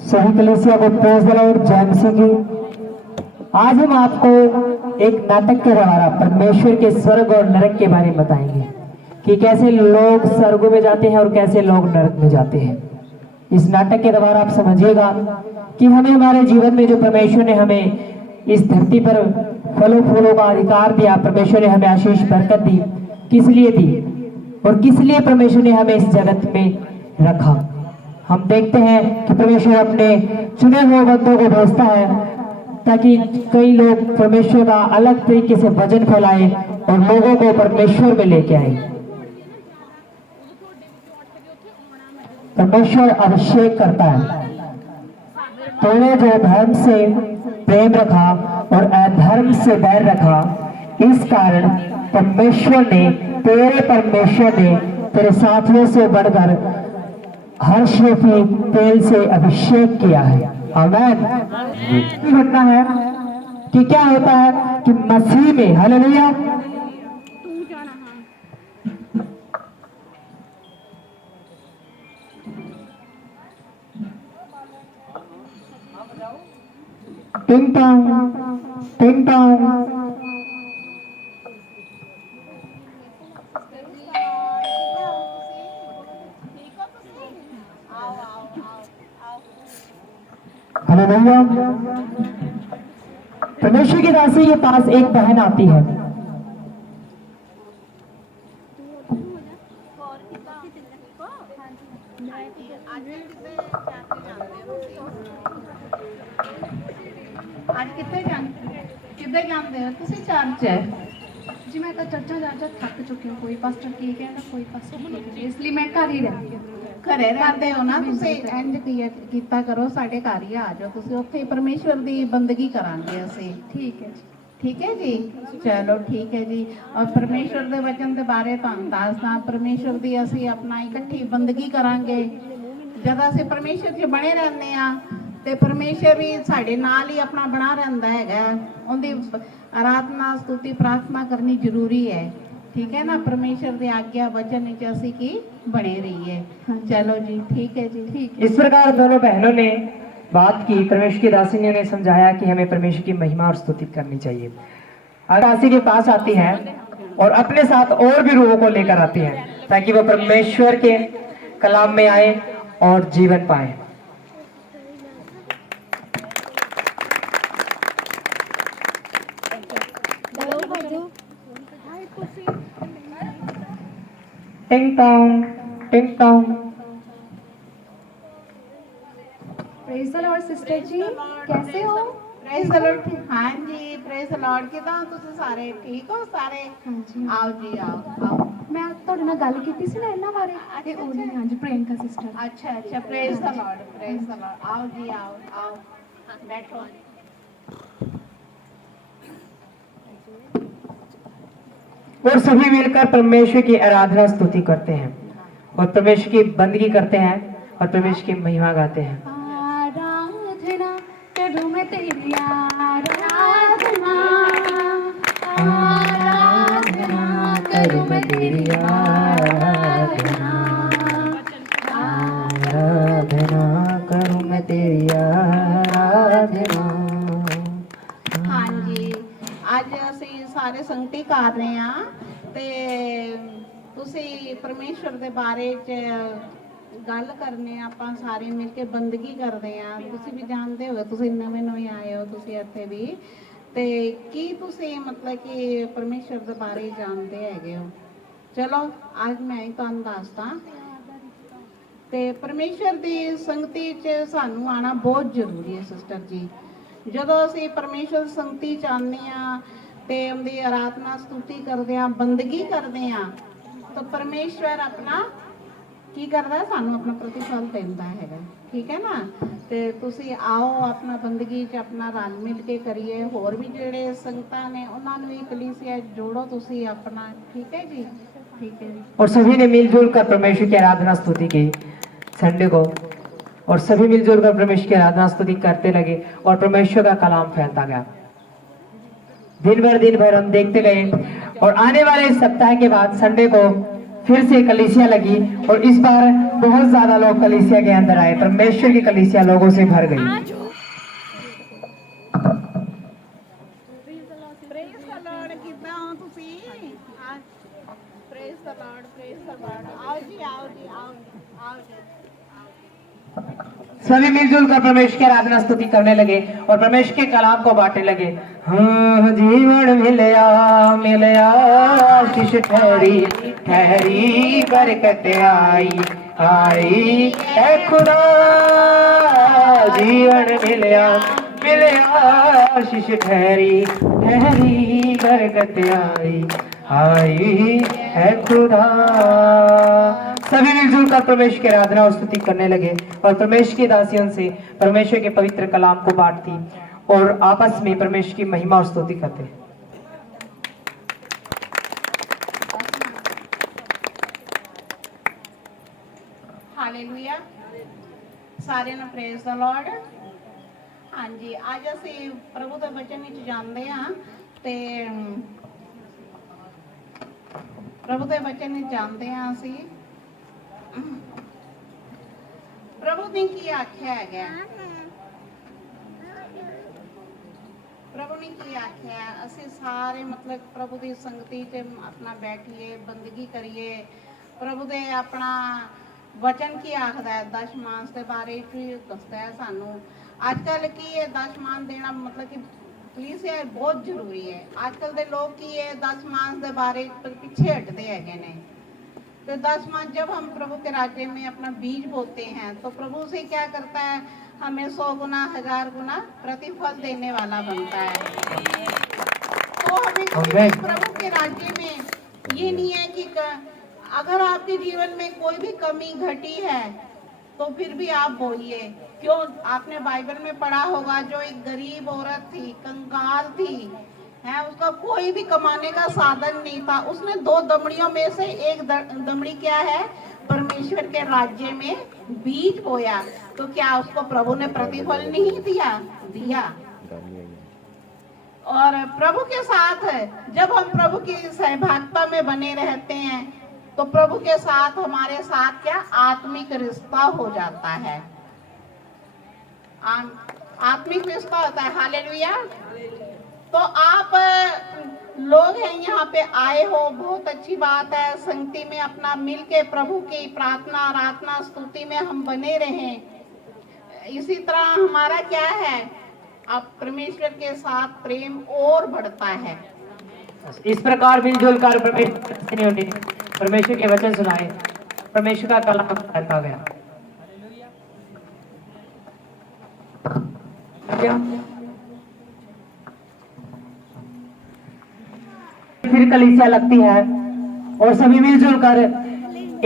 सभी कलीसिया को प्रेज द लॉर्ड, जय मसीह की। आज हम आपको एक नाटक के द्वारा परमेश्वर के स्वर्ग और नरक के बारे में बताएंगे कि कैसे लोग स्वर्ग में जाते हैं और कैसे लोग नरक में जाते हैं। इस नाटक के द्वारा आप समझिएगा कि हमें हमारे जीवन में जो परमेश्वर ने हमें इस धरती पर फलों फूलों का अधिकार दिया, परमेश्वर ने हमें आशीष बरकत दी, किस लिए दी और किस लिए परमेश्वर ने हमें इस जगत में रखा। हम देखते हैं कि परमेश्वर अपने चुने हुए बंदों को भेजता है ताकि कई लोग परमेश्वर का अलग तरीके से वचन फैलाए और लोगों को परमेश्वर में लेके आए। परमेश्वर अभिषेक करता है। तूने जो धर्म से प्रेम रखा और अधर्म से बैर रखा, इस कारण परमेश्वर ने तेरे साथियों से बढ़कर हर्षरूपी तेल से अभिषेक किया है। आमीन। घटना है कि क्या होता है कि मसीह में, हालेलुया, टिंग टोंग टिंग टोंग, हालेलुया। परमेश्वर की दासी के पास एक बहन आती है। आज कितने जानते हो तुसी चर्च है जी। मैं तो चर्चा जा थक चुकी हूँ। कोई पास्टर की कहना, कोई पास्टर की, इसलिए मैं घर ही रहती हूँ। घरे रहते हो ना, तुसी इंज कीता करो, साडे घर ही आ जाओ, तुसी उत्थे परमेश्वर दी बंदगी करांगे असी। ठीक है जी, ठीक है जी, चलो ठीक है जी। और परमेश्वर दे वचन दे बारे तुहानू दसदा, परमेश्वर दी असी अपना इकट्ठी बंदगी करांगे। जद असी परमेश्वर च बने रहने आ ते परमेश्वर भी साडे नाल ही अपना बना रहिंदा हैगा। उहदी आराधना, स्तुति, प्रार्थना करनी जरूरी है, ठीक है ना। परमेश्वर की आज्ञा वचन च असी की बने रहिए। चलो जी, ठीक है जी, ठीक है। इस प्रकार दोनों बहनों ने बात की। परमेश्वर की दासी ने समझाया कि हमें परमेश्वर की महिमा और स्तुति करनी चाहिए। दासी के पास आती है और अपने साथ और भी रूहों को लेकर आती है ताकि वह परमेश्वर के कलाम में आए और जीवन पाए। टिंग टोंग टिंग Tong. Praise the Lord sister जी, कैसे हो? Praise the Lord. हाँ जी, प्रेज द लॉर्ड। किदां तुसीं सारे ठीक हो? सारे हाँ जी, आओ जी, आओ। मैं ਤੁਹਾਡੇ ਨਾਲ ਗੱਲ ਕੀਤੀ ਸੀ ਨਾ ਇਹਨਾਂ ਬਾਰੇ ਤੇ ਉਹਨੇ, हाँ जी, प्रियंका सिस्टर। अच्छा, praise the Lord, praise the Lord. आओ जी, आओ बैठो। और सभी मिलकर परमेश्वर की आराधना स्तुति करते हैं और परमेश्वर की बंदगी करते हैं और परमेश्वर की महिमा गाते हैं। आराधना करूं मैं तेरी, आराधना करूं मैं तेरी, आराधना करूं मैं तेरी आराधना। हाँ जी, ਅੱਜ ਅਸੀਂ ਸਾਰੇ ਸੰਗਤੀ ਕਰ ਰਹੇ ਹਾਂ ਤੇ ਤੁਸੀਂ ਪਰਮੇਸ਼ਵਰ ਦੇ ਬਾਰੇ ਚ ਗੱਲ ਕਰਨੇ, ਆਪਾਂ ਸਾਰੇ ਮਿਲ ਕੇ ਬੰਦਗੀ ਕਰਦੇ ਆ। ਤੁਸੀਂ ਵੀ ਜਾਣਦੇ ਹੋ, ਤੁਸੀਂ ਨਵੇਂ ਆਏ ਹੋ, ਤੁਸੀਂ ਇੱਥੇ ਵੀ, ਤੇ ਕੀ ਤੁਸੀਂ ਮਤਲਬ ਕਿ ਪਰਮੇਸ਼ਵਰ ਦੇ ਬਾਰੇ ਜਾਣਦੇ ਹੈਗੇ ਹੋ? ਚਲੋ ਅੱਜ ਮੈਂ ਹੀ ਤੁਹਾਨੂੰ ਦੱਸਦਾ। ਤੇ ਪਰਮੇਸ਼ਵਰ ਦੀ ਸੰਗਤੀ ਚ ਸਾਨੂੰ ਆਣਾ ਬਹੁਤ ਜ਼ਰੂਰੀ ਹੈ ਸਿਸਟਰ ਜੀ। ਜਦੋਂ ਅਸੀਂ ਪਰਮੇਸ਼ਵਰ ਸੰਗਤੀ ਚ ਆਉਂਦੇ ਹਾਂ ਤੇ ਉਹਦੀ ਆਰਾਧਨਾ स्तुति ਕਰਦੇ ਹਾਂ, ਬੰਦਗੀ ਕਰਦੇ ਹਾਂ, ਤਾਂ ਪਰਮੇਸ਼ਵਰ ਆਪਣਾ ਕੀ ਕਰਦਾ, ਸਾਨੂੰ ਆਪਣਾ ਪ੍ਰਤੀਫਲ ਦਿੰਦਾ ਹੈਗਾ, ਠੀਕ ਹੈ ਨਾ। ਤੇ ਤੁਸੀਂ ਆਓ ਆਪਣਾ ਬੰਦਗੀ ਚ ਆਪਣਾ ਰਲ ਮਿਲ ਕੇ ਕਰੀਏ। ਹੋਰ ਵੀ ਜਿਹੜੇ ਸੰਗਤਾਂ ਨੇ ਉਹਨਾਂ ਨੂੰ ਵੀ ਕਲੀਸਿया जोड़ो ਤੁਸੀਂ अपना, ठीक है जी, ठीक है। और सभी ने मिलजुल कर परमेश्वर की आराधना स्तुति की संडे को, और सभी मिलजुल कर परमेश्वर की आराधना स्तुति करते लगे और परमेश्वर का कलाम फैलता गया। दिन भर हम देखते गए और आने वाले सप्ताह के बाद संडे को फिर से कलीसिया लगी और इस बार बहुत ज्यादा लोग कलीसिया के अंदर आए। परमेश्वर की कलीसिया लोगों से भर गई। प्रेज द लॉर्ड कितना हो ਤੁਸੀਂ प्रेज द लॉर्ड आओ जी आओ जी आओ जी। सभी मिलजुल कर परमेश्वर की आराधना स्तुति करने लगे और परमेश्वर के कलाम को बांटने लगे। हाँ जीवन मिलया मिलया आशीष ठहरी ठहरी बरकत आई आई ऐ खुदा। जीवन मिलया मिलया आशीष ठहरी ठहरी बरकत आई आई ऐ खुदा। सभी मिलजुल कर परमेश्वर की आराधना और स्तुति करने लगे और परमेश्वर की दासियों से परमेश्वर के पवित्र कलाम को बांटती और आपस में परमेश्वर की महिमा और स्तुति करते। ਹਾਲੇਲੂਇਆ ਸਾਰਿਆਂ ਨੂੰ ਪ੍ਰੇਜ਼ ਦ ਲਾਰਡ। ਹਾਂਜੀ ਅੱਜ ਅਸੀਂ ਪ੍ਰਭੂ ਦੇ ਵਚਨ ਵਿੱਚ ਜਾਂਦੇ ਹਾਂ ਤੇ ਪ੍ਰਭੂ ਦੇ ਵਚਨ ਵਿੱਚ ਜਾਂਦੇ ਹਾਂ ਅਸੀਂ। ਪ੍ਰਭੂ ਨੇ ਕੀ ਆਖਿਆ ਹੈਗਾ, ਪ੍ਰਭੂ ਨੇ ਕੀ ਆਖਿਆ, ਅਸੀਂ ਸਾਰੇ ਮਤਲਬ ਪ੍ਰਭੂ ਦੀ ਸੰਗਤੀ 'ਚ ਆਪਣਾ ਬੈਠੀਏ, ਬੰਦਗੀ ਕਰੀਏ। ਪ੍ਰਭੂ ਦੇ ਆਪਣਾ ਵਚਨ ਕੀ ਆਖਦਾ ਹੈ, ਦਸ਼ਮਾਂਸ਼ ਦੇ ਬਾਰੇ ਕੀ ਦੱਸਦਾ ਹੈ ਸਾਨੂੰ। ਅੱਜ ਕੱਲ੍ਹ ਕੀ ਇਹ ਦਸ਼ਮਾਂਸ਼ ਦੇਣਾ ਮਤਲਬ ਕਿ प्लीज ये बहुत जरूरी है। आजकल के लोग की ये दशमांश के बारे पीछे हटते हैं। तो दशमांश जब हम प्रभु के राज्य में अपना बीज बोते हैं तो प्रभु से क्या करता है, हमें 100 गुना 1000 गुना प्रतिफल देने वाला बनता है। तो हमें प्रभु के राज्य में ये नहीं है कि अगर आपके जीवन में कोई भी कमी घटी है तो फिर भी आप बोलिए। क्यों, आपने बाइबल में पढ़ा होगा जो एक गरीब औरत थी, कंगाल थी, है, उसका कोई भी कमाने का साधन नहीं था। उसने 2 दमड़ियों में से एक दमड़ी क्या है, परमेश्वर के राज्य में बीज बोया। तो क्या उसको प्रभु ने प्रतिफल नहीं दिया? दिया। और प्रभु के साथ जब हम प्रभु की सहभागिता में बने रहते हैं तो प्रभु के साथ हमारे साथ क्या आत्मिक रिश्ता हो जाता है, आत्मिक रिश्ता होता है। हालेलुया। तो आप लोग हैं यहाँ पे आए हो, बहुत अच्छी बात है। संगति में अपना मिल के प्रभु की प्रार्थना आराधना स्तुति में हम बने रहें। इसी तरह हमारा क्या है, अब परमेश्वर के साथ प्रेम और बढ़ता है। इस प्रकार मिलजुल कर परमेश्वर के वचन सुनाए, परमेश्वर का कलाम रखा गया। फिर कलीसिया लगती है और सभी मिलजुल कर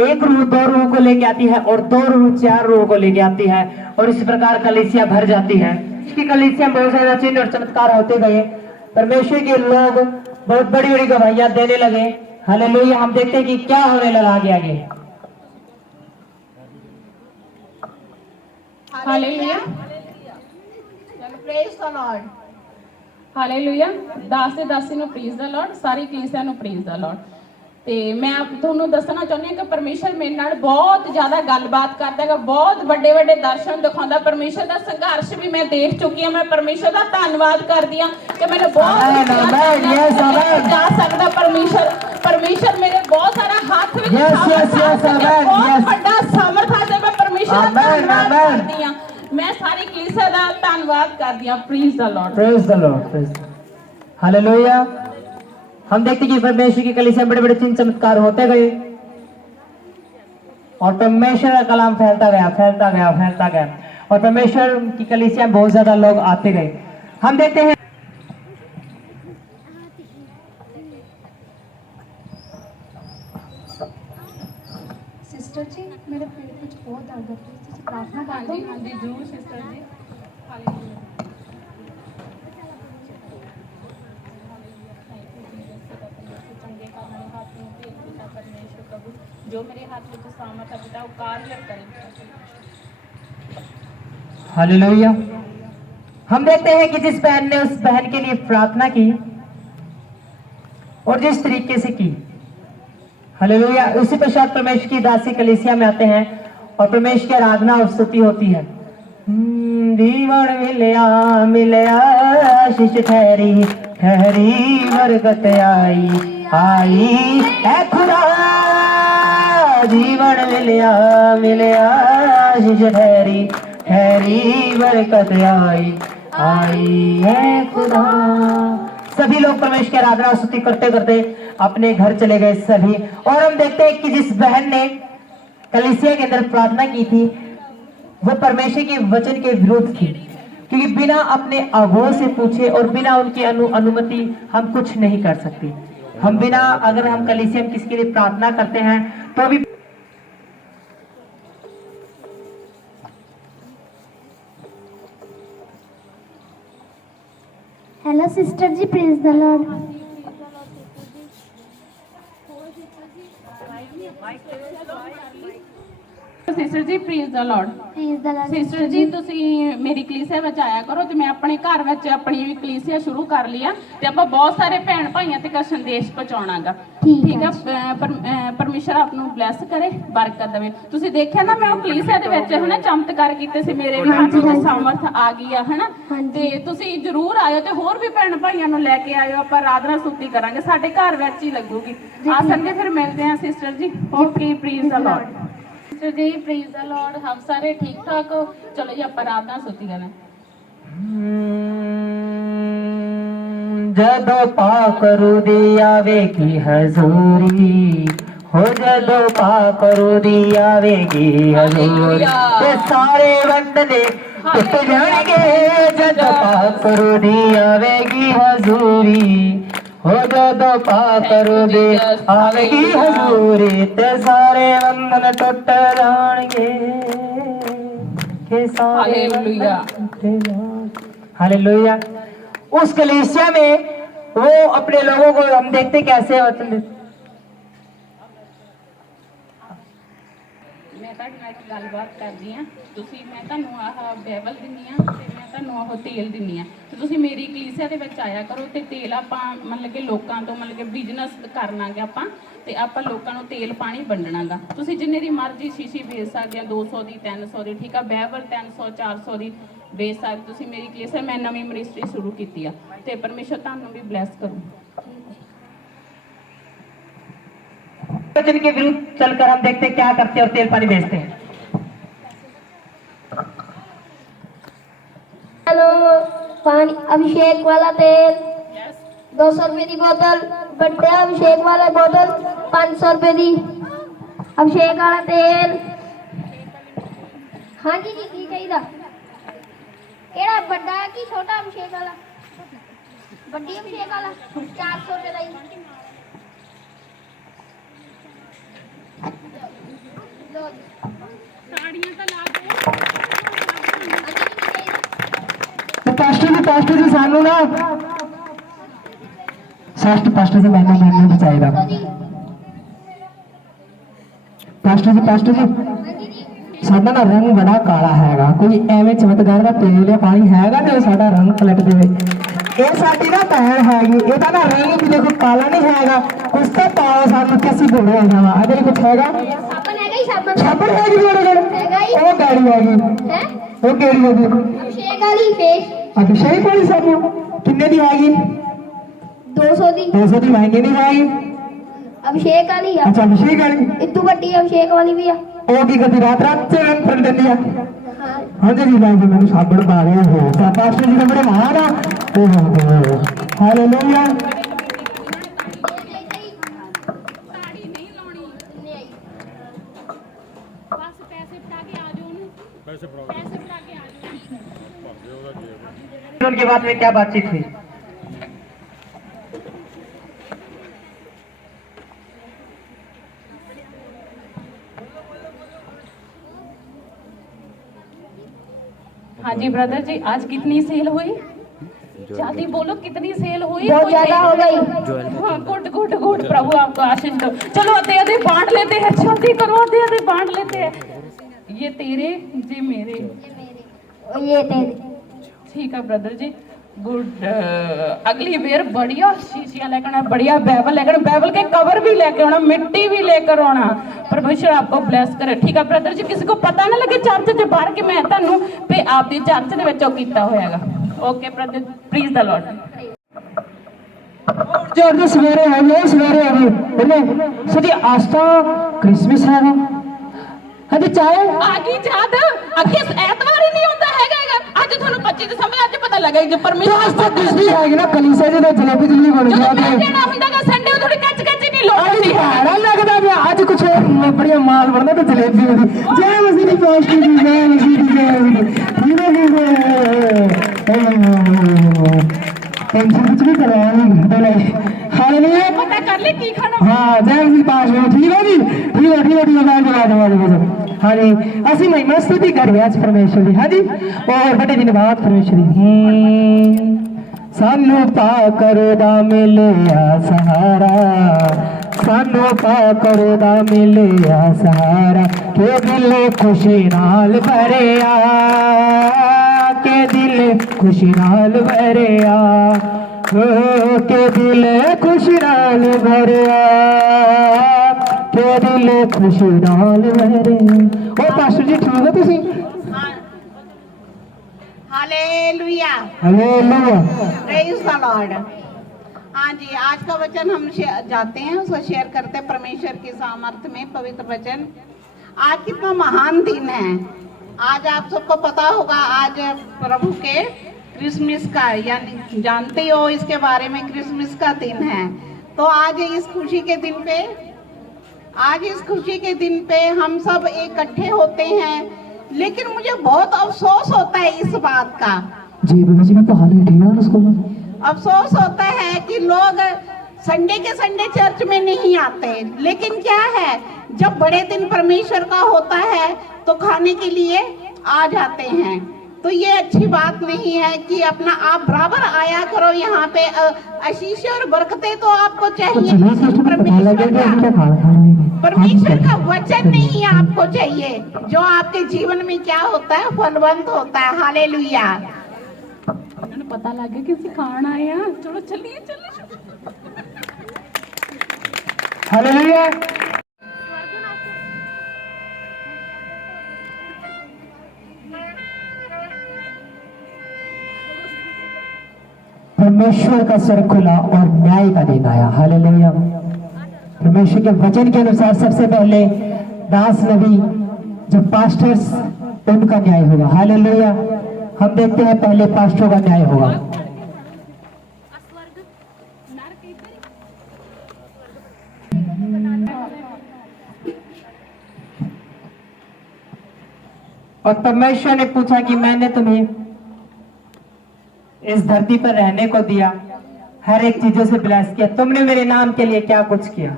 एक रूह 2 रूह को लेके आती है और 2 रूह 4 रूह को लेके आती है और इस प्रकार कलीसिया भर जाती है। इसकी कलीसिया में बहुत सारे चिन्ह और चमत्कार होते गए। परमेश्वर के लोग बहुत बड़ी बड़ी गवाहियां देने लगे। हालेलुया। हम देखते हैं कि क्या होने लगा आगे। Hallelujah. Praise the Lord. Hallelujah. ਦਾਸ ਤੇ ਦਾਸੀ ਨੂੰ ਪ੍ਰੀਜ਼ ਦਾ ਲਾਰਡ, ਸਾਰੀ ਕਲੀਸਿਆ ਨੂੰ ਪ੍ਰੀਜ਼ ਦਾ ਲਾਰਡ। ਤੇ ਮੈਂ ਤੁਹਾਨੂੰ ਦੱਸਣਾ ਚਾਹੁੰਦੀ ਹਾਂ ਕਿ ਪਰਮੇਸ਼ਰ ਮੇਰੇ ਨਾਲ ਬਹੁਤ ਜ਼ਿਆਦਾ ਗੱਲਬਾਤ ਕਰਦਾ ਹੈਗਾ, ਬਹੁਤ ਵੱਡੇ ਵੱਡੇ ਦਰਸ਼ਨ ਦਿਖਾਉਂਦਾ। ਪਰਮੇਸ਼ਰ ਦਾ ਸੰਘਰਸ਼ ਵੀ ਮੈਂ ਦੇਖ ਚੁੱਕੀ ਹਾਂ। ਮੈਂ ਪਰਮੇਸ਼ਰ ਦਾ ਧੰਨਵਾਦ ਕਰਦੀ ਹਾਂ ਕਿ ਮੈਨੂੰ ਬਹੁਤ ਜਾ ਸਕਦਾ ਪਰਮੇਸ਼ਰ ਮੇਰੇ ਬਹੁਤ ਸਾਰਾ ਹੱਥ ਵਿੱਚ ਬਹੁਤ ਵੱਡਾ ਸਮਰਥ ਹੈ। ਮੈਂ ਪਰਮੇਸ਼ਰ ਦਾ ਧੰਨਵਾਦ ਕਰਦੀ ਹਾਂ। मैं सारी कलीसिया का धन्यवाद करती हूं। Praise the Lord, praise the Lord, hallelujah. हम देखते कि परमेश्वर की कलीसिया बड़े बड़े चिन्ह चमत्कार होते गए और परमेश्वर का कलाम फैलता गया और परमेश्वर की कलीसिया में बहुत ज्यादा लोग आते गए। हम देखते हैं सिस्टर जी, मेरे पेट कुछ बहुत दर्द है, प्रार्थना कर दो। हाँ जी जरूर सिस्टर जी। हालेलुया। चंगे काम मेरे हाथ में भेज दिता परमेश्वर प्रभु, जो मेरे हाथ में सामर्थ है पिता वो कार्य करे। हालेलुया। हम देखते हैं कि जिस बहन ने उस बहन के लिए प्रार्थना की और जिस तरीके से की, हालेलुया। उसी पश्चात परमेश्वर की दासी कलीसिया में आते हैं और परमेश्वर की आराधना और स्तुति होती है। जीवन मिलया मिलया आशीष ठहरी ठहरी बरकत आई आई ऐ खुदा। जीवन मिलया मिलया आशीष ठहरी ठहरी बरकत आई आई है खुदा। सभी लोग परमेश्वर की आराधना और स्तुति करते करते अपने घर चले गए सभी। और हम देखते हैं कि जिस बहन ने कलीसिया के अंदर प्रार्थना की थी वो परमेश्वर के वचन के विरुद्ध थी, क्योंकि बिना अपने अगुओं से पूछे और बिना उनकी अनुमति हम कुछ नहीं कर सकते। हम बिना, अगर हम कलीसिया में किसी के लिए प्रार्थना करते हैं तो भी hello sister ji, praise the Lord. Sister ji praise the Lord. Praise the Lord sister ji ਤੁਸੀਂ ਮੇਰੀ ਕਲੀਸਿਆ ਵਿੱਚ ਆਇਆ ਕਰੋ ਤੇ ਮੈਂ ਆਪਣੇ ਘਰ ਵਿੱਚ ਆਪਣੀ ਵੀ ਕਲੀਸਿਆ ਸ਼ੁਰੂ ਕਰ ਲਈ ਆ ਤੇ ਆਪਾਂ ਬਹੁਤ ਸਾਰੇ ਭੈਣ ਭਾਈਆਂ ਤੱਕ ਸੰਦੇਸ਼ ਪਹੁੰਚਾਉਣਾਗਾ। ਠੀਕ ਆ। ਪਰਮੇਸ਼ਰ ਆਪ ਨੂੰ ਬਲੈਸ ਕਰੇ, ਬਰਕਤ ਦੇਵੇ। ਤੁਸੀਂ ਦੇਖਿਆ ਨਾ ਮੈਂ ਉਹ ਕਲੀਸਿਆ ਦੇ ਵਿੱਚ ਹਨਾ ਚਮਤਕਾਰ ਕੀਤੇ ਸੀ, ਮੇਰੇ ਵੀ ਹੱਥ ਵਿੱਚ ਸਮਰਥ ਆ ਗਈ ਆ ਹਨਾ। ਤੇ ਤੁਸੀਂ ਜਰੂਰ ਆਇਓ ਤੇ ਹੋਰ ਵੀ ਭੈਣ ਭਾਈਆਂ ਨੂੰ ਲੈ ਕੇ ਆਇਓ। ਆਪਾਂ ਆਰਾਧਨਾ ਸਤੁਤੀ ਕਰਾਂਗੇ, ਸਾਡੇ ਘਰ ਵਿੱਚ ਹੀ ਲੱਗੂਗੀ। ਆ ਸੰਡੇ ਫਿਰ ਮਿਲਦੇ ਆ sister ji. Okay, praise the Lord. जी प्रेज द लॉर्ड। हम सारे ठीक ठाक हो? चलो जी ਆਪਾਂ ਆਰਾਧਨਾ ਸਤੁਤੀ ਕਰਾਂ। जदों पाकरू दी आवेगी हजूरी हो, जदों पाकरू दी आवेगी हजूरी ते सारे बंदे टुट जाएंगे। जदों पाकरू दी आवेगी हजूरी हो, जदों पाकरू दी आवेगी हजूरी ते सारे बंधन टुट जाएंगे के सारे बंधन। हालेलुया। उस कलीसिया में वो अपने लोगों को हम देखते कैसे वचन देते। ਮੈਂ ਤੁਹਾਡੇ ਨਾਲ ਇੱਕ ਗੱਲਬਾਤ ਕਰਦੀ ਆ। ਤੁਸੀਂ ਮੈਂ ਤੁਹਾਨੂੰ ਆਹ ਬਾਈਬਲ ਦਿੰਨੀ ਆ ਤੇ ਮੈਂ ਤੁਹਾਨੂੰ ਆਹ ਤੇਲ ਦਿੰਨੀ ਆ ਤੇ ਤੁਸੀਂ ਮੇਰੀ ਕਲੀਸਿਆ ਦੇ ਵਿੱਚ ਆਇਆ ਕਰੋ ਤੇ ਤੇਲ ਆਪਾਂ ਮਤਲਬ ਕਿ ਲੋਕਾਂ ਤੋਂ ਮਤਲਬ ਕਿ ਬਿਜ਼ਨਸ ਕਰਨਾਗੇ ਆਪਾਂ ਤੇ ਆਪਾਂ ਲੋਕਾਂ ਨੂੰ ਤੇਲ ਪਾਣੀ ਵੰਡਣਾਗਾ। ਤੁਸੀਂ ਜਿੰਨੇ ਦੀ ਮਰਜ਼ੀ ਸ਼ੀਸ਼ੀ ਵੇਚ ਸਕਦੇ ਆ, 200 ਦੀ 300 ਦੀ। ਠੀਕ ਆ। ਬਾਈਬਲ 300 400 ਦੀ ਵੇਚ ਸਕਦੇ। ਤੁਸੀਂ ਮੇਰੀ ਕਲੀਸਿਆ, ਮੈਂ ਨਵੀਂ ਮਿਨਿਸਟਰੀ ਸ਼ੁਰੂ ਕੀਤੀ ਆ ਤੇ ਪਰਮੇਸ਼ਰ ਤੁਹਾਨੂੰ ਵੀ ਬਲੈਸ ਕਰੂ। वचन के विरुद्ध चलकर हम देखते हैं क्या करते हैं और तेल पानी बेचते हैं। हेलो, पानी अभिषेक वाला तेल 200 रुपए की बोतल, बड़े अभिषेक वाला बोतल 500 रुपए की। अभिषेक वाला तेल हाँ जी जी की चाहिए? केड़ा बड़ा कि छोटा अभिषेक वाला? बड़ी अभिषेक वाला 400 रुपए का। तो पास्टर जी सानू ना पास्टर जी मैंने बचाएगा। पास्टर जी साडा ना रंग बड़ा काला हैगा, कोई एवें चमत्कार का तेल या पानी हैगा तो साडा रंग पलट देवे। ये साडी ना भैन हैगी, ਇਹਦਾ ना रंग भी देखो काला नहीं हैगा। कुछ तो पाओ सानू किसी गुणे हैगा वा। अगर कुछ हैगा साबन हैगा ही साबन। साबन हैगी मेरे कोल, ਉਹ ਗਾੜੀ हैगी हैं? ਉਹ ਕਿਹੜੀ हैगी? अभिषेक वाली फेस अभिषेक वाली साबन किन्ने दी हैगी? 200 दी। 200 दी महंगी नहीं हैगी। अभिषेक वाली है। अच्छा अभिषेक वाली इतू बड़ी अभिषेक वाली भी है। ਉਹ ਕੀ ਕਰਦੀ ਰਾਤ ਰਾਤ ਚ ਰੰਗ ਫੜ ਦਿੰਦੀ ਆ। हाँ ਹਾਂਜੀ ਜੀ ਮੈਂ ਮੈਨੂੰ ਸਾਬਣ ਪਾ ਰਿਹਾ ਹਾਂ। ਪਾਸਟਰ ਜੀ ਦਾ ਬੜੇ ਮਹਾਨ ਆ। ਹਾਲੇਲੂਇਆ। ਤਾੜੀ ਨਹੀਂ ਲਾਉਣੀ, ਬਸ ਪੈਸੇ ਫੜਾ ਕੇ ਆ ਜਾਓ ਉਹਨੂੰ। ਪੈਸੇ ਫੜਾ ਕੇ ਆ ਜਾਓ। उनकी बात में क्या बातचीत हुई? हाँ जी ब्रदर जी, आज कितनी सेल हुई? जल्दी बोलो, कितनी सेल हुई? बहुत ज्यादा हो गई। हाँ, गुड गुड गुड, प्रभु आपको आशीष दो। चलो आधे आधे बांट लेते हैं, जल्दी करो, आधे आधे बांट लेते हैं। ये तेरे, ये मेरे। और ये तेरे। ठीक है ब्रदर जी। गुड। अगली बेर बढ़िया शीशियां लेकर आना, बढ़िया बाइबल लेकर, बाइबल के कवर भी लेकर आना, मिट्टी भी लेकर आना। परमेश्वर आपको ब्लेस करे। ठीक है ब्रदर जी, किसी को पता ना लगे चर्च च बाहर के मैं तुहानू पे आपदी चर्च दे विच कीता होएगा। Okay brother, praise the Lord. जो अभी सवेरे आ गए, सवेरे आ गए सदी आज तो क्रिसमस है ना। हाँ जी चाय आ गई याद, अगे ऐतवार ही नहीं होता हैगा। आज थानू 25 दिसंबर आज पता लगा जो तो परमेश्वर आज तक कुछ नहीं है ना, कलीसिया जी ने जलेबी जलेबी बन गया मैं जाना हुंदा संडे थोड़ी कच कच नहीं लोड़ी है लगता है आज कुछ बढ़िया माल बनना तो जलेबी होगी। जय मसीह की पास की जय मसीह की जय टेंशन कुछ भी करवाया नहीं बोले हालेलुया। पता कर ले की खाना। हाँ जय मसीह पास हो। ठीक है जी, ठीक है ठीक है ठीक है बात। हाँ जी असि महिमा स्तुति करिए आज परमेश्वर जी। हाँ जी और बड़े दिन बाद परमेश्वर जी सानू पाकर दा मिलिया सहारा, सानू पाकर दा मिलिया सहारा के दिल खुशी नाल भरिया, के दिल खुशी नाल भरिया, के दिल खुशी नाल भरिया, के दिल खुशी नाल भरिया। ओ पास्टर जी ठीक हो तुसी? Hallelujah, hallelujah, praise the Lord. हाँ जी, आज का वचन हम जाते हैं उसको शेयर करते हैं परमेश्वर के सामर्थ्य में पवित्र वचन। आज कितना महान दिन है। आज आप सबको पता होगा आज प्रभु के क्रिसमस का, यानी जानते हो इसके बारे में, क्रिसमस का दिन है। तो आज इस खुशी के दिन पे, आज इस खुशी के दिन पे हम सब इकट्ठे होते हैं, लेकिन मुझे बहुत अफसोस होता है इस बात का। जी बाबा जी मैं तो हाल ही ठीक है उसको। अफसोस होता है कि लोग संडे के संडे चर्च में नहीं आते, लेकिन क्या है जब बड़े दिन परमेश्वर का होता है तो खाने के लिए आ जाते हैं। तो ये अच्छी बात नहीं है कि अपना आप बराबर आया करो यहाँ पे। आशीष और बरकतें तो आपको चाहिए, परमेश्वर का वचन नहीं आपको चाहिए जो आपके जीवन में क्या होता है फलवंत होता है। हालेलुया, पता लग गया किसी खाना आया। चलो चलिए चलिए। हालेलुया। परमेश्वर का स्वर खुला और न्याय का दिन आया। हालेलुया। परमेश्वर के वचन के अनुसार सबसे पहले दास नबी जब पास्टर्स उनका न्याय होगा। हालेलुया। हम देखते हैं पहले पास्टरों का न्याय होगा। और परमेश्वर ने पूछा कि मैंने तुम्हें इस धरती पर रहने को दिया, हर एक चीजों से ब्लेस किया, तुमने मेरे नाम के लिए क्या कुछ किया?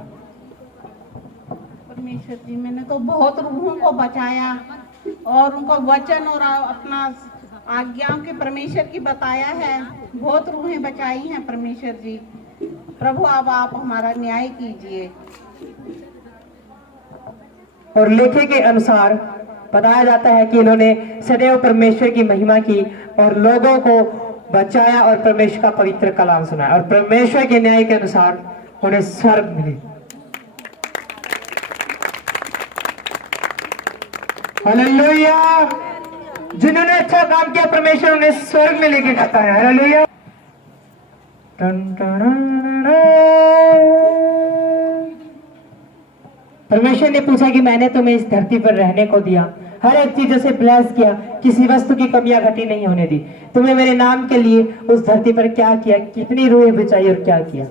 परमेश्वर जी मैंने तो बहुत रूहों को बचाया और उनको वचन और अपना आज्ञाओं के परमेश्वर की बताया है। बहुत रूहें बचाई हैं परमेश्वर जी। प्रभु अब आप हमारा न्याय कीजिए। और लेखे के अनुसार बताया जाता है कि इन्होंने सदैव परमेश्वर की महिमा की और लोगों को बचाया और परमेश्वर का पवित्र कलाम सुनाया और परमेश्वर के न्याय के अनुसार उन्हें स्वर्ग मिली। हालेलुया। जिन्होंने अच्छा काम किया परमेश्वर उन्हें स्वर्ग में लेके जाता है। हालेलुया। परमेश्वर ने पूछा कि मैंने तुम्हें इस धरती पर रहने को दिया, हर एक चीजों से ब्लेस किया, किसी वस्तु की कमियां घटी नहीं होने दी। तुम्हें मेरे नाम के लिए उस धरती पर क्या किया, कितनी रूहें बचाई और क्या किया?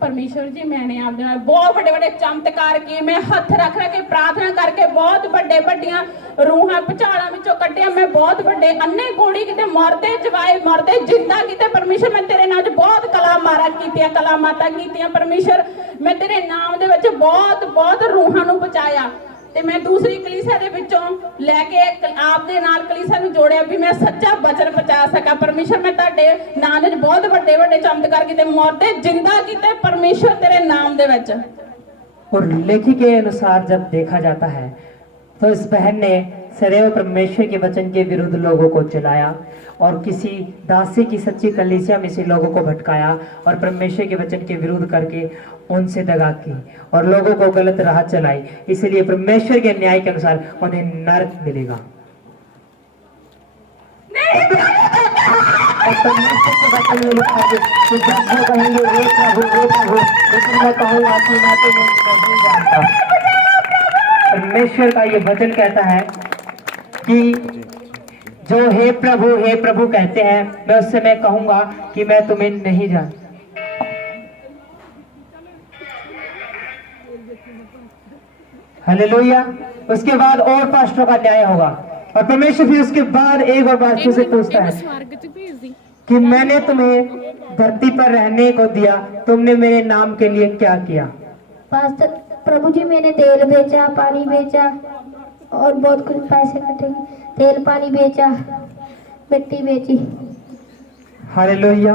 परमेश्वर जी मैंने आप दे नाल बहुत बड़े बड़े चमत्कार किए। मैं हथ रख रख के प्रार्थना करके बहुत बड़े बड़ियां रूहां पचाड़ा विचों कटिया। मैं बहुत बड़े अन्ने कोड़ी किते मरदे जवाए मरदे जिंदा किते। परमेश्वर मैं तेरे नाम च बहुत कलामारा कीतियां, कलामाता कीतियां। परमेश्वर मैं तेरे नाम दे विच बहुत बहुत रूहां नूं बचाया। ते मैं दूसरी कलीसिया दे विचों लैके आप दे नाल कलीसिया नूं जोड़िया भी मैं सच्चा वचन पहुंचा सका। परमेश्वर मैं तुहाडे नाम दे बहुत बड़े बड़े चमत्कार कीते, मरदे जिंदा कीते परमेश्वर तेरे नाम दे विच। और लेखी के अनुसार जब देखा जाता है तो इस बहन ने सदैव परमेश्वर के वचन के विरुद्ध लोगों को चलाया और किसी दासी की सच्ची कलीसिया में से लोगों को भटकाया और परमेश्वर के वचन के विरुद्ध करके उनसे दगा की और लोगों को गलत राह चलाई, इसलिए परमेश्वर के न्याय के अनुसार उन्हें नरक मिलेगा। और परमेश्वर के वचन में लिखा है कि जब वो कहेंगे हे प्रभु, लेकिन मैं कहूँगा कि मैं तुम्हें नहीं जानता। परमेश्वर का ये वचन कहता है कि जो हे प्रभु कहते हैं, मैं उससे मैं कहूंगा कि मैं तुम्हें नहीं जानता। हालेलुया। उसके बाद और पास्टरों का न्याय होगा और परमेश्वर फिर उसके बाद एक और बात फिर से पूछता है कि मैंने तुम्हें धरती पर रहने को दिया, तुमने मेरे नाम के लिए क्या किया? पास्टर प्रभु जी, मैंने तेल बेचा, पानी बेचा और बहुत कुछ पैसे कटेंगे। तेल पानी बेचा, मिट्टी बेची। हालेलुया।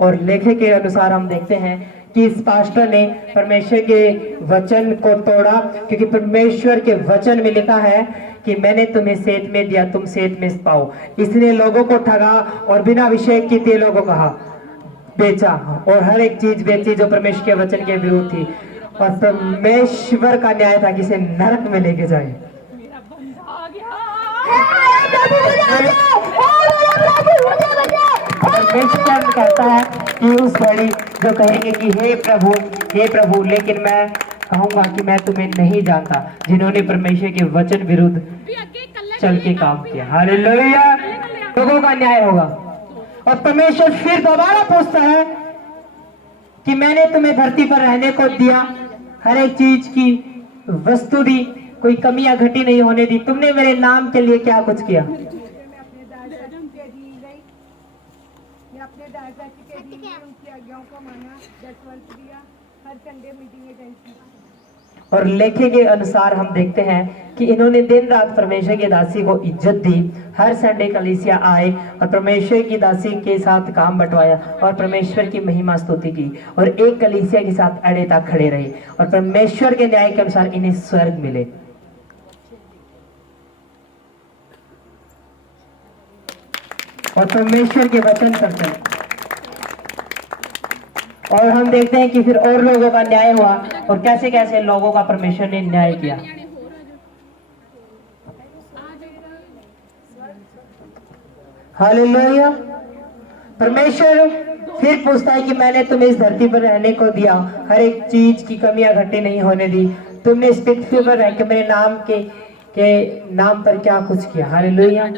और लेखे के अनुसार हम देखते हैं कि इस पास्टर ने परमेश्वर के वचन को तोड़ा, क्योंकि परमेश्वर के वचन में लिखा है कि मैंने तुम्हें सेत में दिया, तुम सेत में पाओ। इसने लोगों को ठगा और बिना अभिषेक की तेलों को कहा बेचा और हर एक चीज बेची जो परमेश्वर के वचन के विरुद्ध थी और परमेश्वर का न्याय था कि इसे नरक में लेके जाए। परमेश्वर कहता है कि उस घड़ी जो कहेंगे कि हे प्रभु, लेकिन मैं कहूंगा कि मैं तुम्हें नहीं जानता, जिन्होंने परमेश्वर के वचन विरुद्ध चल के काम किया। हालेलुया। लोगों का न्याय होगा और परमेश्वर फिर दोबारा पूछता है कि मैंने तुम्हें धरती पर रहने को दिया, हर एक चीज की वस्तु दी, कोई कमियां घटी नहीं होने दी, तुमने मेरे नाम के लिए क्या कुछ किया? और लेखे के अनुसार हम देखते हैं कि इन्होंने दिन रात परमेश्वर की दासी को इज्जत दी। हर संडे कलीसिया आए और परमेश्वर की दासी के साथ काम बंटवाया और परमेश्वर की महिमा स्तुति की और एक कलीसिया के साथ अड़े तक खड़े रहे और परमेश्वर के न्याय के अनुसार इन्हें स्वर्ग मिले। और परमेश्वर के वचन करते हैं और हम देखते हैं कि फिर और लोगों का न्याय हुआ और कैसे कैसे लोगों का परमेश्वर ने न्याय किया। हालेलुया। परमेश्वर फिर पूछता है कि मैंने तुम्हें इस धरती पर रहने को दिया, हर एक चीज की कमियां घटी नहीं होने दी, तुमने इस पृथ्वी पर रहकर मेरे नाम के नाम पर क्या कुछ किया? हालेलुया।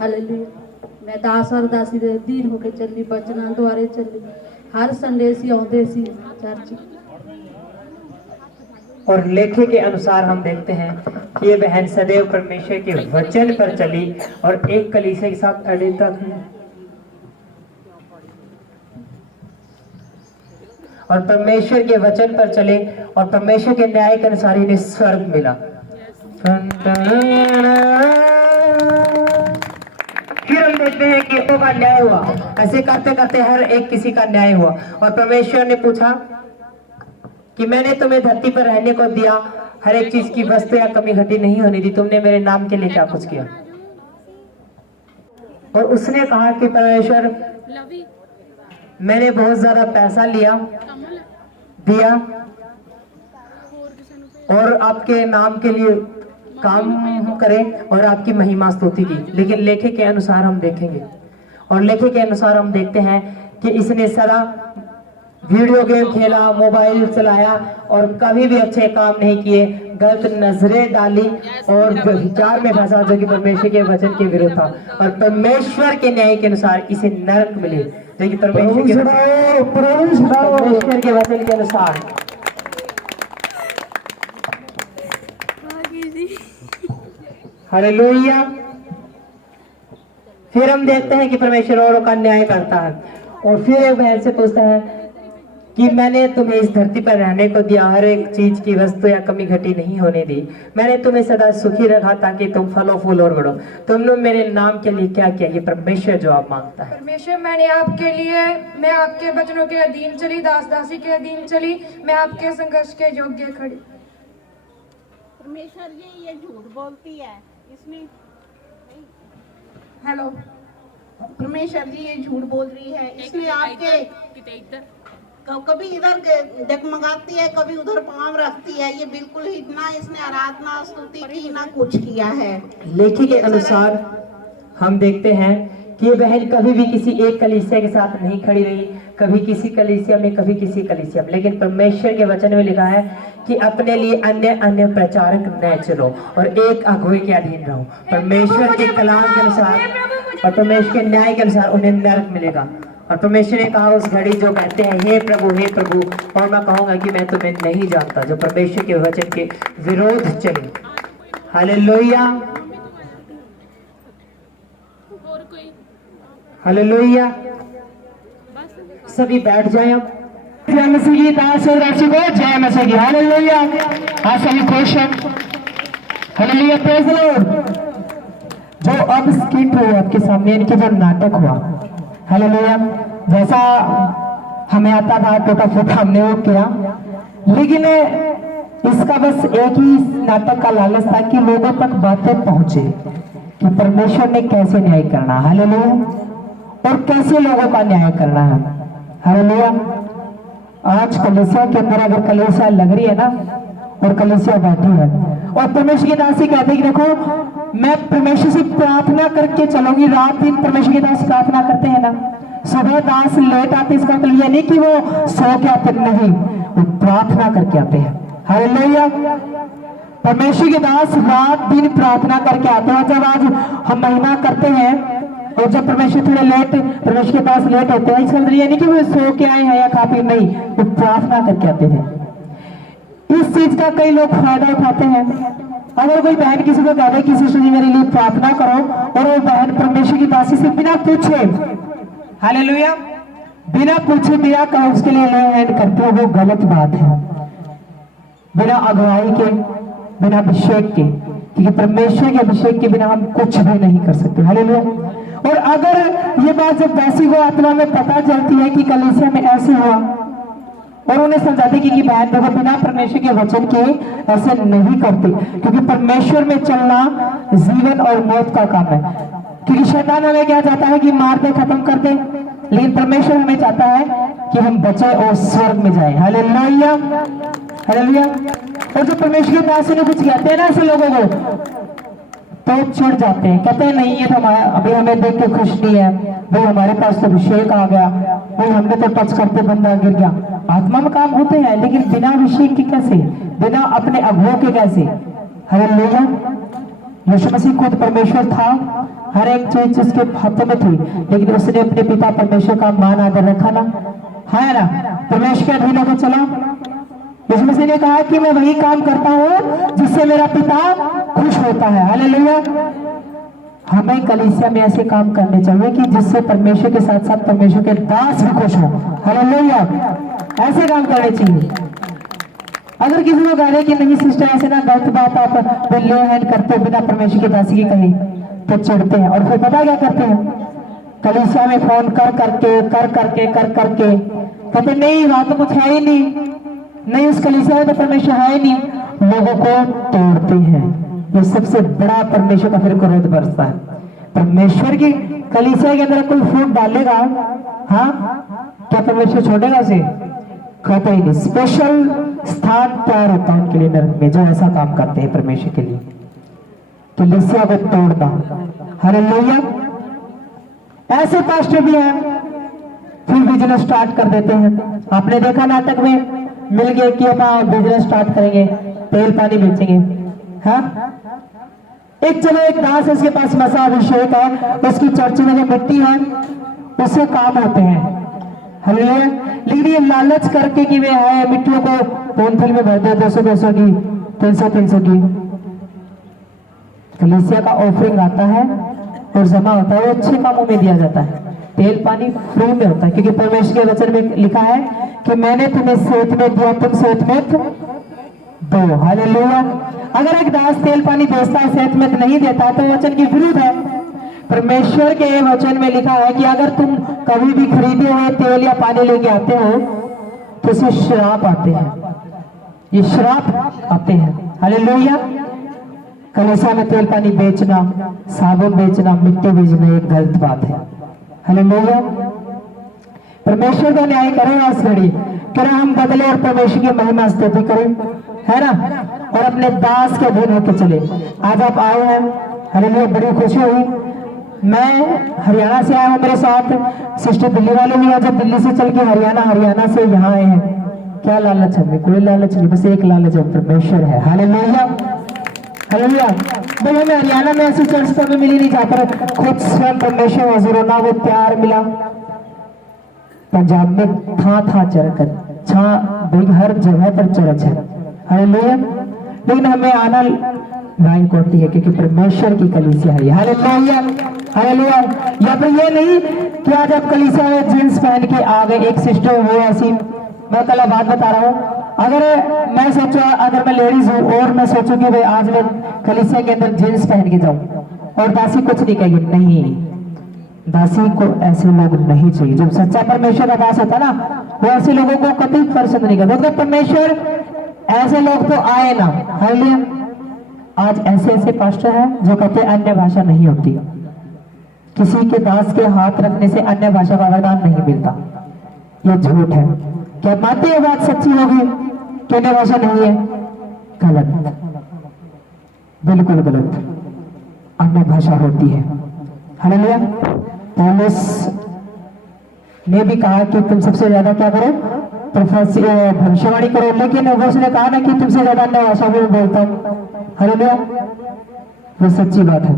हालेलुया। मैं दास और दासी दे दीन होके चली, बचना द्वारे चली, हर संडे सी आउंदे सी चर्च। और लेखे के अनुसार हम देखते हैं कि ये बहन सदैव परमेश्वर के वचन पर चली और एक कलीसिया के साथ अड़े तक और परमेश्वर के वचन पर चले और परमेश्वर के न्याय के अनुसार इन्हें स्वर्ग मिला। फिर हम देखते हैं कि का न्याय हुआ। ऐसे करते करते हर एक किसी का न्याय हुआ और परमेश्वर ने पूछा कि मैंने तुम्हें धरती पर रहने को दिया, हर एक चीज की वस्तु या कमी घटी नहीं होने दी, तुमने मेरे नाम के लिए क्या कुछ किया? और उसने कहा कि परमेश्वर, मैंने बहुत ज्यादा पैसा दिया और आपके नाम के लिए काम करें और आपकी महिमा स्तुति की। लेकिन लेखे के अनुसार हम देखेंगे और लेखे के अनुसार हम देखते हैं कि इसने सदा वीडियो गेम खेला, मोबाइल चलाया और कभी भी अच्छे काम नहीं किए, गलत नजरें डाली और विचार में फंसा जो कि परमेश्वर के वचन के विरुद्ध था और परमेश्वर के न्याय के अनुसार इसे नरक मिले, जो कि परमेश्वर के वचन के अनुसार। हालेलुया। फिर हम देखते हैं कि परमेश्वर औरों का न्याय करता है और फिर एक बहन से पूछता है कि मैंने तुम्हें इस धरती पर रहने को दिया, हर एक चीज की वस्तु या कमी घटी नहीं होने दी। मैंने तुम्हें सदा सुखी रखा ताकि तुम फलो फूल और बढ़ो। तुमने मेरे नाम के लिए क्या किया? ये परमेश्वर जवाब मांगता है। परमेश्वर, मैं आपके वचनों के अधीन चली, दास दासी के अधीन चली, मैं आपके संघर्ष के योग्य खड़ी। परमेश्वर जी ये झूठ बोलती है, इसने हेलो, परमेश्वर जी ये झूठ बोल रही है, इसने आपके कभी इधर डगमगाती है, कभी उधर पाँव रखती है। ये बिल्कुल ही ना इसने आराधना स्तुति की ना कुछ किया है। लेखी के अनुसार हम देखते हैं कि ये बहन कभी भी किसी एक कलीसिया के साथ नहीं खड़ी रही, कभी किसी कलीसिया में, कभी किसी कलीसिया में। लेकिन परमेश्वर के वचन में लिखा है कि अपने लिए अन्य अन्य प्रचारक न चलो और एक अगुवे के अधीन रहो। परमेश्वर के कलाम के अनुसार और परमेश्वर के न्याय के अनुसार उन्हें नरक मिलेगा। और परमेश्वर ने कहा उस घड़ी जो कहते हैं हे प्रभु, और मैं कहूंगा कि मैं तुम्हें नहीं जानता, जो परमेश्वर के वचन के विरोध चले। Hallelujah, hallelujah. सभी बैठ जाएं अब। जय मसीह की दास और दासी को जय मसीह की। हालेलुया। आज सभी खुश हैं। Hallelujah, praise the Lord. जो अब स्किट हुआ आपके सामने, इनके जो नाटक हुआ, हालेलुया, जैसा हमें आता था टोटा फूटा हमने वो किया, लेकिन इसका बस एक ही नाटक का लालच था कि लोगों तक बातें पहुंचे कि परमेश्वर ने कैसे न्याय करना, हालेलुया, और कैसे लोगों का न्याय करना है। हालेलुया। आज कलीसिया के अंदर अगर कलीसिया लग रही है ना और कलीसिया बैठी है और परमेश्वर की दासी कहते हैं कि देखो मैं परमेश्वर से प्रार्थना करके चलूंगी, रात दिन परमेश्वर की दास प्रार्थना करते हैं ना, सुबह दास लेट आते, इसका मतलब ये नहीं कि वो सो के आते, नहीं, वो प्रार्थना करके आते हैं। हालेलुया। परमेश्वर के दास रात दिन प्रार्थना करके आते हैं। जब आज हम महिमा करते हैं और जब परमेश्वर थोड़े लेट परमेश्वर के पास लेट होते हैं, इसका मतलब ये नहीं कि वो सो के आए हैं या खा पी, नहीं, वो प्रार्थना करके आते हैं। इस चीज का कई लोग फायदा उठाते हैं। अगर कोई बहन किसी को कह दे कि सिस्टर जी मेरे लिए प्रार्थना करो और वो बहन परमेश्वर की दासी से बिना पूछे, हालेलुया, बिना पूछे बिना कहे उसके लिए ले हैंड करते हो, वो गलत बात है। बिना अगुवाई के, बिना अभिषेक के, क्योंकि परमेश्वर के अभिषेक के बिना हम कुछ भी नहीं कर सकते। हालेलुया। और अगर ये बात जब दासी को आत्मा में पता चलती है कि कलीसिया में ऐसे हुआ और उन्हें समझाते कि बहन देखो बिना परमेश्वर के वचन के ऐसे नहीं करते, क्योंकि परमेश्वर में चलना जीवन और मौत का काम है। क्योंकि शैतान हमें क्या चाहता है कि मार दे, खत्म कर दे, लेकिन परमेश्वर हमें चाहता है कि हम बचे और स्वर्ग में जाए। Hallelujah, hallelujah. और जो परमेश्वर के दास ने कुछ कहते हैं ना ऐसे लोगों को तो चिढ़ जाते हैं, कहते हैं नहीं ये तो हमारा अभी हमें देख के खुश नहीं है, भाई हमारे पास तो अभिषेक आ गया, भाई हमने तो टच करते बंदा गिर गया। आत्मा में काम होते हैं लेकिन बिना अभिषेक के कैसे, बिना अपने अगुओं के कैसे। हालेलुया। यीशु मसीह खुद परमेश्वर था, हर एक चीज उसके हाथों में थी, लेकिन उसने अपने पिता परमेश्वर का मान आदर रखा ना, है ना, परमेश्वर के अधीन होकर चला। यीशु मसीह ने कहा कि मैं वही काम करता हूँ जिससे मेरा पिता खुश होता है। हालेलुया। हमें कलीसिया में ऐसे काम करने चाहिए कि जिससे परमेश्वर के साथ साथ परमेश्वर के दास भी खुश हो। हालेलुया। ऐसे काम करने चाहिए। अगर किसी को कह रहे कि नहीं सिस्टर ऐसे ना गलत बात आप ले हैंड करते हो बिना परमेश्वर के दासी की कहे, तो चिढ़ते हैं और फिर पता क्या करते हैं, कलीसिया में फोन कर करके कहते नहीं वहां तो कुछ है ही नहीं, उस कलीसिया में तो परमेश्वर है ही नहीं, लोगों को तोड़ते हैं। ये सबसे बड़ा परमेश्वर का फिर क्रोध बरसता है। परमेश्वर की कलीसिया के अंदर कोई फूट डालेगा, हाँ, क्या परमेश्वर छोड़ेगा उसे? कहते ही नहीं। स्पेशल स्थान तैयार होता है उनके लिए नरक में जो ऐसा काम करते हैं परमेश्वर के लिए, कलीसिया को तोड़ना। हालेलुया। ऐसे पास्टर भी हैं फिर बिजनेस स्टार्ट कर देते हैं। आपने देखा नाटक में मिल गए कि हम बिजनेस स्टार्ट करेंगे, तेल पानी बेचेंगे, हाँ। एक चलो एक दास है, उसके पास मसा अभिषेक है, उसकी चर्च में जो मिट्टी है उससे काम होते हैं। हालेलुया। लेकिन ये लालच करके कि वे है मिट्टियों को पेंसिल में भर दे 200 की, 300 की, कलीसिया का ऑफरिंग आता है और जमा होता है, वो अच्छे कामों में दिया जाता है। तेल पानी फ्री में होता है, क्योंकि परमेश्वर के वचन में लिखा है कि मैंने तुम्हें सेवत में दिया, तुम सेवत में दो। हालेलुया। अगर एक दास तेल पानी बेचता है, सेवत में नहीं देता, तो वचन के विरुद्ध है। परमेश्वर के वचन में लिखा है कि अगर तुम कभी भी खरीदे हुए तेल या पानी लेके आते हो तो इससे श्राप आते हैं, ये श्राप आते हैं। हालेलुया। कलीसिया में तेल पानी बेचना, साबुन बेचना, मिट्टी बेचना एक गलत बात है। हालेलुया। परमेश्वर का न्याय करें इस घड़ी, करें हम बदले और परमेश्वर की महिमा स्तुति करें, है ना, और अपने दास के अधीन होकर चले। आज आप आए हैं, हालेलुया, बड़ी खुशी हुई। मैं हरियाणा से आया हूँ, मेरे साथ सिस्टर दिल्ली वाले भी हैं, जब दिल्ली से चल के हरियाणा से यहाँ आए हैं। क्या लालच है? कोई लालच नहीं, बस एक लालच है, परमेश्वर है। हालेलुया। हालेलुया। भाई हमें हरियाणा में ऐसी चर्च तो हमें मिली नहीं, जाकर खुद स्वयं परमेश्वर हाजिर होना, वो प्यार मिला। पंजाब में था चरच, भाई हर जगह पर चर्च है। हालेलुया। लेकिन हमें आना लायक होती है क्योंकि परमेश्वर की कलीसिया है। हालेलुया। हालेलुया। या फिर ये नहीं कि आज आप कलीसिया में जींस पहन के आ गए। एक सिस्टर वो ऐसी, मैं कल बात बता रहा हूँ, अगर मैं सोचा, अगर मैं लेडीज हूँ और मैं सोचूं कि भाई आज मैं कलीसिया के अंदर जींस पहन के जाऊं और दासी कुछ नहीं कहेगी, नहीं, दासी को ऐसे लोग नहीं चाहिए। जब सच्चा परमेश्वर का दास होता ना, वो ऐसे लोगों को कभी पसंद नहीं करता। मतलब परमेश्वर ऐसे लोग तो आए ना। हालेलुया। आज ऐसे पास्टर हैं जो कहते अन्य भाषा नहीं होती, किसी के दास के हाथ रखने से अन्य भाषा का वरदान नहीं मिलता। ये झूठ है। क्या मानते ये बात सच्ची होगी कि अन्य भाषा नहीं है? गलत, बिल्कुल गलत। अन्य भाषा होती है। हालेलुया। पौलुस ने भी कहा कि तुम सबसे ज्यादा क्या करो? भविष्यवाणी करो, लेकिन उसने कहा ना कि तुमसे ज्यादा अन्य भाषा में बोलता हूं। हालेलुया। वो सच्ची बात है।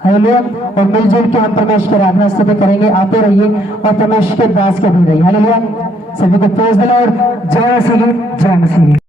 हालेलुया। और मिलजुल के हम परमेश्वर की आराधना स्तुति करेंगे। आते रहिए और परमेश्वर के दास के अधीन रहिए। हालेलुया। सभी को प्रेज़ द लॉर्ड। जय मसीह, जय मसीह।